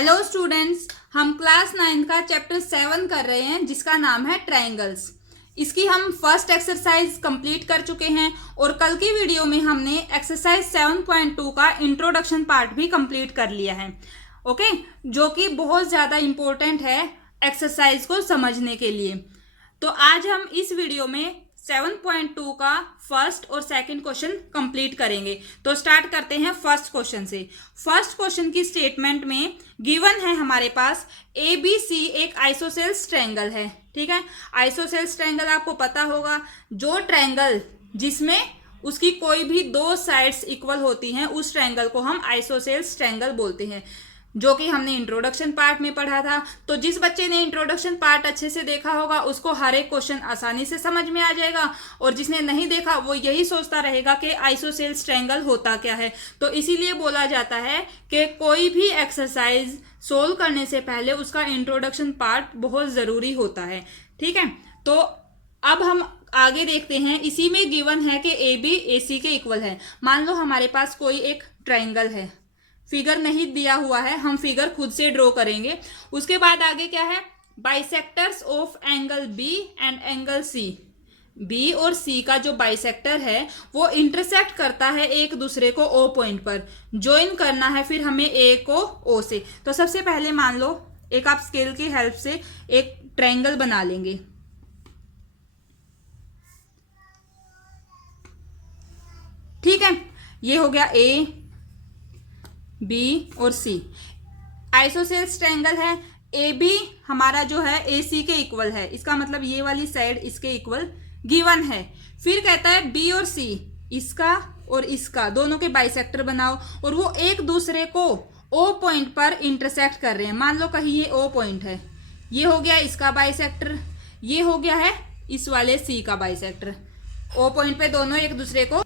Hello students, हम class 9 का chapter 7 कर रहे हैं जिसका नाम है ट्रायंगल्स। इसकी हम फर्स्ट एक्सरसाइज कंप्लीट कर चुके हैं और कल की वीडियो में हमने एक्सरसाइज 7.2 का इंट्रोडक्शन पार्ट भी कंप्लीट कर लिया है। ओके, जो कि बहुत ज़्यादा इम्पोर्टेंट है एक्सरसाइज को समझने के लिए। तो आज हम इस वीडियो में 7.2 का फर्स्ट और सेकंड क्वेश्चन कंप्लीट करेंगे। तो स्टार्ट करते हैं फर्स्ट क्वेश्चन से। फर्स्ट क्वेश्चन की स्टेटमेंट में गिवन है हमारे पास ABC एक आइसोसेल्स ट्रायंगल है। ठीक है, आइसोसेल्स ट्रायंगल आपको पता होगा, जो ट्रायंगल जिसमें उसकी कोई भी दो साइड्स इक्वल होती हैं उस ट्रायंगल को हम आइसोसेल्स ट्रायंगल बोलते हैं, जो कि हमने इंट्रोडक्शन पार्ट में पढ़ा था। तो जिस बच्चे ने इंट्रोडक्शन पार्ट अच्छे से देखा होगा उसको हर एक क्वेश्चन आसानी से समझ में आ जाएगा, और जिसने नहीं देखा वो यही सोचता रहेगा कि आइसोसेल्स ट्रायंगल होता क्या है। तो इसीलिए बोला जाता है कि कोई भी एक्सरसाइज सोल्व करने से पहले उसका इंट्रोडक्शन पार्ट बहुत ज़रूरी होता है। ठीक है, तो अब हम आगे देखते हैं। इसी में गिवन है कि AB AC के इक्वल है। मान लो हमारे पास कोई एक ट्रायंगल है, फिगर नहीं दिया हुआ है, हम फिगर खुद से ड्रॉ करेंगे। उसके बाद आगे क्या है, bisectors of angle B and angle C. B और सी का जो बाइसेक्टर है वो इंटरसेक्ट करता है एक दूसरे को O पॉइंट पर। ज्वाइन करना है फिर हमें A को O से। तो सबसे पहले मान लो एक आप स्केल की हेल्प से एक ट्रायंगल बना लेंगे। ठीक है, ये हो गया A, B और C। आइसोसेल्स ट्रायंगल है। AB हमारा जो है AC के इक्वल है, इसका मतलब ये वाली साइड इसके इक्वल गिवन है। फिर कहता है B और C, इसका और इसका दोनों के बाइसेक्टर बनाओ, और वो एक दूसरे को O पॉइंट पर इंटरसेक्ट कर रहे हैं। मान लो कहीं ये O पॉइंट है, ये हो गया इसका बाइसेक्टर, ये हो गया है इस वाले C का बाइसेक्टर। O पॉइंट पे दोनों एक दूसरे को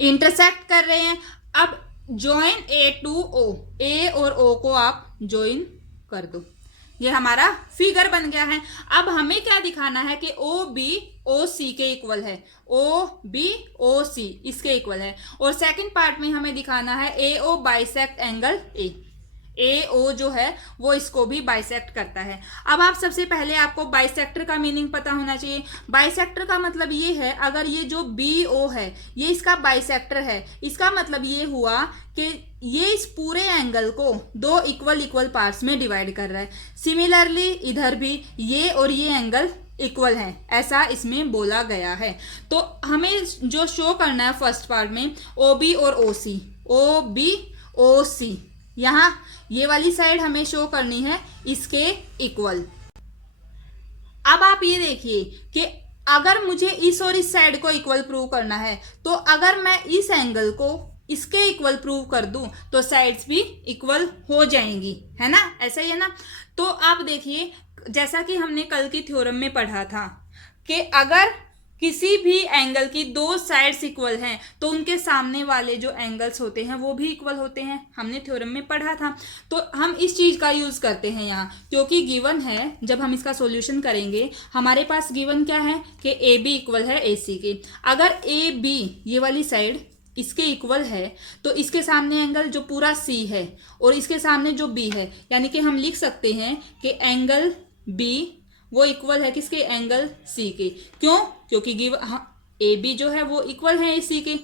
इंटरसेक्ट कर रहे हैं। अब join A to O, A और O को आप ज्वाइन कर दो, ये हमारा फिगर बन गया है। अब हमें क्या दिखाना है कि OB OC के इक्वल है, OB OC इसके इक्वल है। और सेकंड पार्ट में हमें दिखाना है AO bisect angle A, AO जो है वो इसको भी बाइसेक्ट करता है। अब आप सबसे पहले आपको बाइसेक्टर का मीनिंग पता होना चाहिए। बाइसेक्टर का मतलब ये है, अगर ये जो BO है ये इसका बाइसेक्टर है, इसका मतलब ये हुआ कि ये इस पूरे एंगल को दो इक्वल पार्ट्स में डिवाइड कर रहा है। सिमिलरली इधर भी ये और ये एंगल इक्वल है, ऐसा इसमें बोला गया है। तो हमें जो शो करना है फर्स्ट पार्ट में OB और OC, OB OC, यहाँ ये वाली साइड हमें शो करनी है इसके इक्वल। अब आप ये देखिए कि अगर मुझे इस और इस साइड को इक्वल प्रूव करना है, तो अगर मैं इस एंगल को इसके इक्वल प्रूव कर दूं तो साइड्स भी इक्वल हो जाएंगी, है ना, ऐसा ही है ना। तो आप देखिए, जैसा कि हमने कल की थ्योरम में पढ़ा था कि अगर किसी भी एंगल की दो साइड्स इक्वल हैं तो उनके सामने वाले जो एंगल्स होते हैं वो भी इक्वल होते हैं, हमने थ्योरम में पढ़ा था। तो हम इस चीज़ का यूज़ करते हैं यहाँ, क्योंकि गिवन है। जब हम इसका सॉल्यूशन करेंगे हमारे पास गिवन क्या है कि AB इक्वल है AC के। अगर AB ये वाली साइड इसके इक्वल है तो इसके सामने एंगल जो पूरा C है और इसके सामने जो B है, यानी कि हम लिख सकते हैं कि एंगल B वो इक्वल है किसके, एंगल C के। क्यों? क्योंकि गिव AB जो है वो इक्वल है AC के।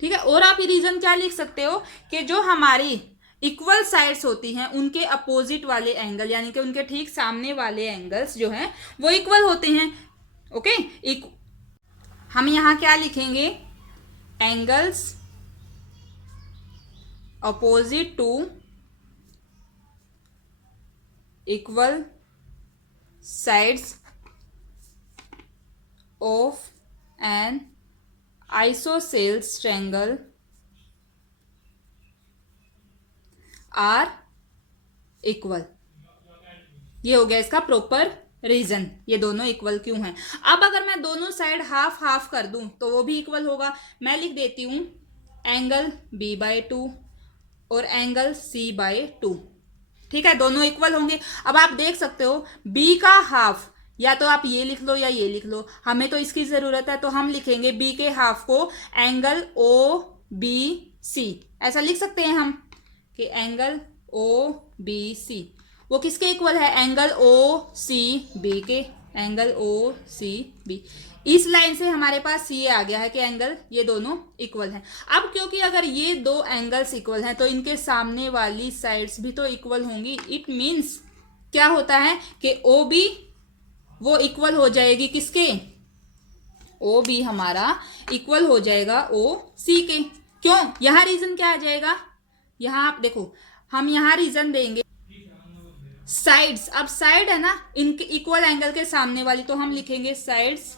ठीक है, और आप ये रीजन क्या लिख सकते हो कि जो हमारी इक्वल साइड्स होती हैं उनके अपोजिट वाले एंगल, यानी कि उनके ठीक सामने वाले एंगल्स जो हैं वो इक्वल होते हैं। ओके, हम यहाँ क्या लिखेंगे, angles opposite to equal sides of an isosceles triangle are equal। ये हो गया इसका प्रॉपर रीजन, ये दोनों इक्वल क्यों हैं। अब अगर मैं दोनों साइड हाफ हाफ कर दूं तो वो भी इक्वल होगा। मैं लिख देती हूं एंगल B/2 और एंगल C/2। ठीक है, दोनों इक्वल होंगे। अब आप देख सकते हो B का हाफ, या तो आप ये लिख लो या ये लिख लो, हमें तो इसकी जरूरत है तो हम लिखेंगे B के हाफ को एंगल OBC, ऐसा लिख सकते हैं हम कि एंगल ओ बी सी, वो किसके इक्वल है? एंगल ओ सी बी के, एंगल ओ सी बी। इस लाइन से हमारे पास ये आ गया है कि एंगल ये दोनों इक्वल हैं। अब क्योंकि अगर ये दो एंगल्स इक्वल हैं तो इनके सामने वाली साइड्स भी तो इक्वल होंगी। इट मीन्स क्या होता है कि ओ बी वो इक्वल हो जाएगी किसके? ओ बी हमारा इक्वल हो जाएगा ओ सी के। क्यों? यहां रीजन क्या आ जाएगा? यहां आप देखो, हम यहां रीजन देंगे साइड्स। अब साइड है ना इनके इक्वल एंगल के सामने वाली, तो हम लिखेंगे sides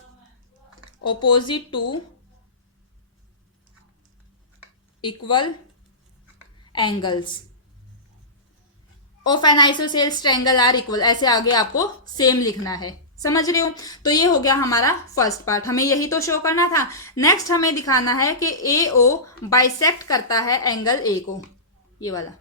opposite to equal angles of an isosceles triangle are equal. ऐसे आगे आपको सेम लिखना है, समझ रहे हो? तो ये हो गया हमारा फर्स्ट पार्ट, हमें यही तो शो करना था। नेक्स्ट हमें दिखाना है कि ए ओ बाइसेक्ट करता है एंगल ए को, ये वाला।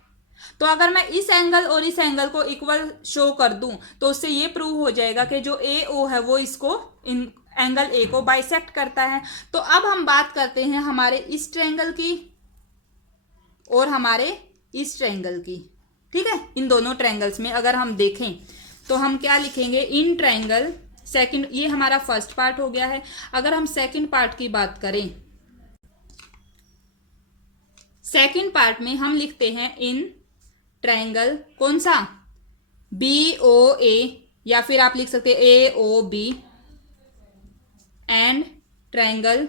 तो अगर मैं इस एंगल और इस एंगल को इक्वल शो कर दूं तो उससे ये प्रूव हो जाएगा कि जो ए ओ है वो इसको इन एंगल ए को बाइसेक्ट करता है। तो अब हम बात करते हैं हमारे इस ट्रायंगल की और हमारे इस ट्रायंगल की, ठीक है? इन दोनों ट्रायंगल्स में अगर हम देखें तो हम क्या लिखेंगे? इन ट्रायंगल सेकंड, ये हमारा फर्स्ट पार्ट हो गया है। अगर हम सेकंड पार्ट की बात करें, सेकंड पार्ट में हम लिखते हैं इन ट्रायंगल कौन सा? बी ओ ए, या फिर आप लिख सकते हैं ए ओ बी, एंड ट्रायंगल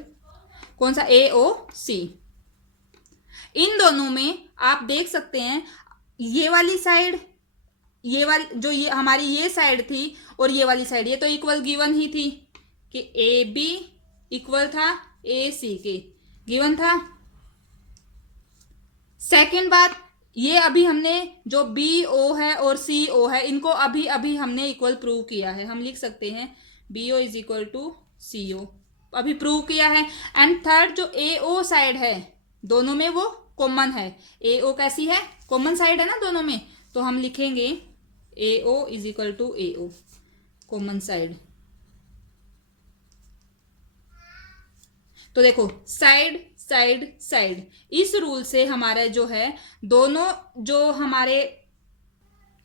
कौन सा? ए ओ सी। इन दोनों में आप देख सकते हैं ये वाली साइड, ये वाली जो ये हमारी ये साइड थी और ये वाली साइड, ये तो इक्वल गिवन ही थी कि ए बी इक्वल था ए सी के, गिवन था। सेकंड बात, ये अभी हमने जो बी ओ है और सी ओ है इनको अभी अभी हमने इक्वल प्रूव किया है। हम लिख सकते हैं B O is equal to C O, अभी प्रूव किया है। एंड थर्ड जो ए ओ साइड है दोनों में वो कॉमन है। ए ओ कैसी है? कॉमन साइड है ना दोनों में, तो हम लिखेंगे A O is equal to A O, common side. तो देखो साइड साइड साइड, इस रूल से हमारा जो है दोनों जो हमारे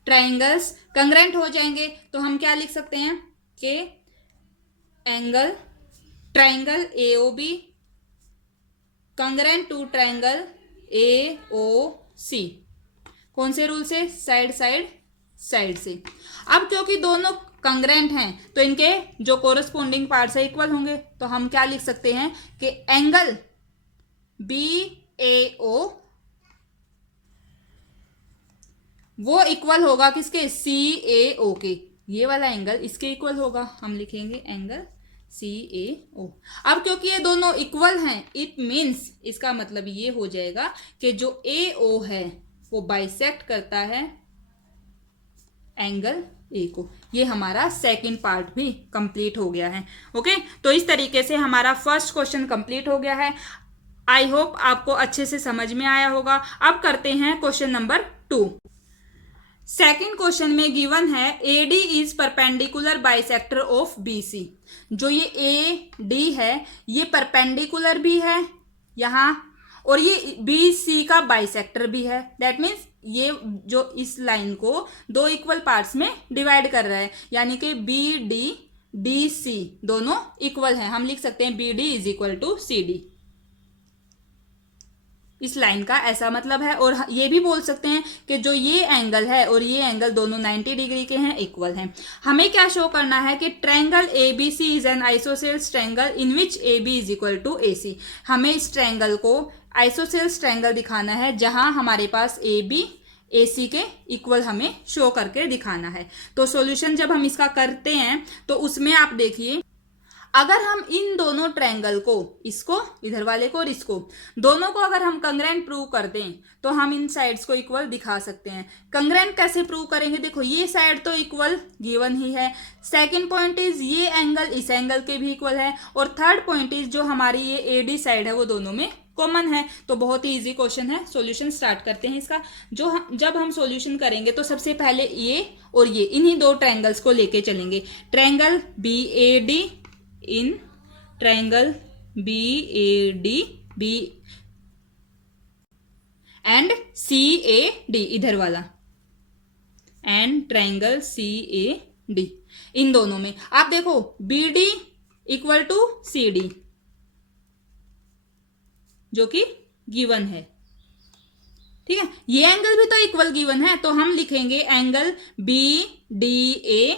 ट्रायंगल्स कंग्रेंट हो जाएंगे। तो हम क्या लिख सकते हैं कि angle triangle A O B congruent to triangle A O C. कौन से रूल से? साइड साइड साइड से। अब क्योंकि दोनों कंग्रेंट हैं तो इनके जो कोरस्पोंडिंग पार्ट्स है इक्वल होंगे, तो हम क्या लिख सकते हैं कि एंगल बी ए ओ वो इक्वल होगा किसके? सी ए ओ के। ये वाला एंगल इसके इक्वल होगा, हम लिखेंगे एंगल सी ए ओ। अब क्योंकि ये दोनों इक्वल हैं, इट मीन्स इसका मतलब ये हो जाएगा कि जो ए ओ है वो बाइसेक्ट करता है एंगल ए को। ये हमारा सेकंड पार्ट भी कंप्लीट हो गया है। ओके, तो इस तरीके से हमारा फर्स्ट क्वेश्चन कंप्लीट हो गया है। आई होप आपको अच्छे से समझ में आया होगा। अब करते हैं क्वेश्चन नंबर 2। सेकंड क्वेश्चन में गिवन है A D is perpendicular bisector of B C. जो ये ए डी है ये परपेंडिकुलर भी है यहाँ, और ये बी सी का बाइसेक्टर भी है। दैट मीन्स ये जो इस लाइन को दो इक्वल पार्ट्स में डिवाइड कर रहा है, यानी कि बी डी डी सी दोनों इक्वल हैं। हम लिख सकते हैं B D is equal to C D. इस लाइन का ऐसा मतलब है। और ये भी बोल सकते हैं कि जो ये एंगल है और ये एंगल दोनों 90 डिग्री के हैं, इक्वल हैं। हमें क्या शो करना है कि triangle A B C is an isosceles triangle in which A B is equal to A C. हमें इस ट्रायंगल को आइसोसेल्स ट्रायंगल दिखाना है जहां हमारे पास ए बी ए सी के इक्वल हमें शो करके दिखाना है। तो सॉल्यूशन जब हम इसका करते हैं तो उसमें आप देखिए, अगर हम इन दोनों ट्रायंगल को, इसको इधर वाले को और इसको, दोनों को अगर हम कंग्रेंट प्रूव कर दें तो हम इन साइड्स को इक्वल दिखा सकते हैं। कंग्रेंट कैसे प्रूव करेंगे? देखो ये साइड तो इक्वल गिवन ही है। सेकंड पॉइंट इज ये एंगल इस एंगल के भी इक्वल है। और थर्ड पॉइंट इज जो हमारी ये ए डी साइड है वो दोनों में कॉमन है। तो बहुत ही इजी क्वेश्चन है। सॉल्यूशन स्टार्ट करते हैं इसका। जब हम सॉल्यूशन करेंगे तो सबसे पहले ये और ये इन्हीं दो ट्रायंगल्स को लेके चलेंगे। Triangle B A D in triangle B A D B and CAD इधर वाला, एंड ट्रायंगल CAD, इन दोनों में आप देखो BD इक्वल टू CD जो कि गिवन है, ठीक है। ये एंगल भी तो इक्वल गिवन है, तो हम लिखेंगे एंगल BDA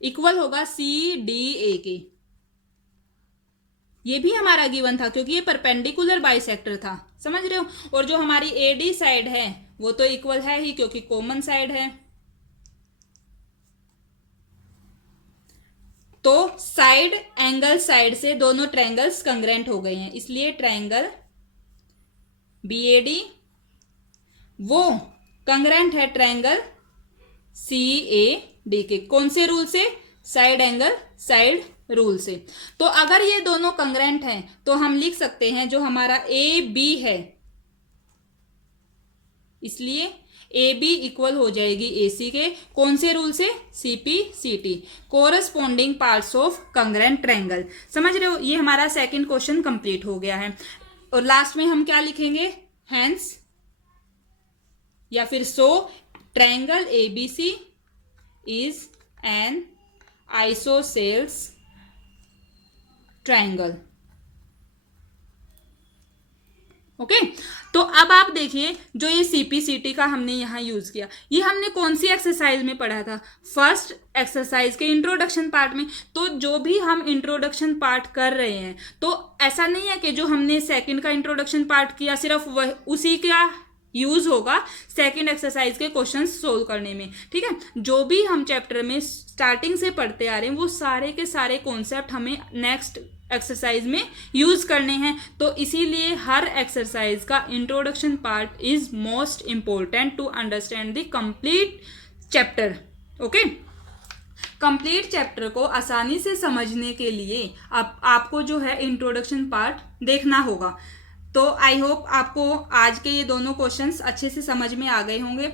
इक्वल होगा CDA के। ये भी हमारा गिवन था क्योंकि ये परपेंडिकुलर बाइसेक्टर था, समझ रहे हो। और जो हमारी AD साइड है वो तो इक्वल है ही क्योंकि कॉमन साइड है। तो साइड एंगल साइड से दोनों ट्रायंगल्स कंग्रेंट हो गए हैं, इसलिए ट्रायंगल BAD वो कंग्रेंट है ट्रायंगल CAD के। कौन से रूल से? साइड एंगल साइड रूल से। तो अगर ये दोनों कंग्रेंट हैं तो हम लिख सकते हैं जो हमारा AB है, इसलिए AB इक्वल हो जाएगी AC के। कौन से रूल से? CP/CT, corresponding parts of congruent triangle. समझ रहे हो, ये हमारा सेकंड क्वेश्चन कंप्लीट हो गया है। और लास्ट में हम क्या लिखेंगे? हेंस या फिर so triangle ABC is an isosceles triangle. Okay, तो अब आप देखिए जो ये CP/CT का हमने यहां यूज किया, ये हमने कौन सी एक्सरसाइज में पढ़ा था? फर्स्ट एक्सरसाइज के इंट्रोडक्शन पार्ट में। तो जो भी हम इंट्रोडक्शन पार्ट कर रहे हैं, तो ऐसा नहीं है कि जो हमने सेकंड का इंट्रोडक्शन पार्ट किया सिर्फ वह उसी का यूज होगा सेकंड एक्सरसाइज के क्वेश्चंस सोल्व करने में, ठीक है। जो भी हम चैप्टर में स्टार्टिंग से पढ़ते आ रहे हैं वो सारे के सारे कॉन्सेप्ट हमें नेक्स्ट एक्सरसाइज में यूज करने हैं। तो इसीलिए हर एक्सरसाइज का introduction part is most important to understand the complete chapter. Okay, complete chapter को आसानी से समझने के लिए आपको जो है इंट्रोडक्शन पार्ट देखना होगा। तो आई होप आपको आज के ये दोनों क्वेश्चंस अच्छे से समझ में आ गए होंगे।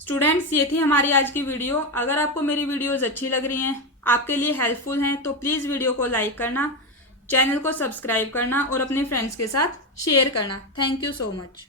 स्टूडेंट्स, ये थी हमारी आज की वीडियो। अगर आपको मेरी वीडियोस अच्छी लग रही हैं, आपके लिए हेल्पफुल हैं, तो प्लीज़ वीडियो को लाइक करना, चैनल को सब्सक्राइब करना और अपने फ्रेंड्स के साथ शेयर करना। Thank you so much.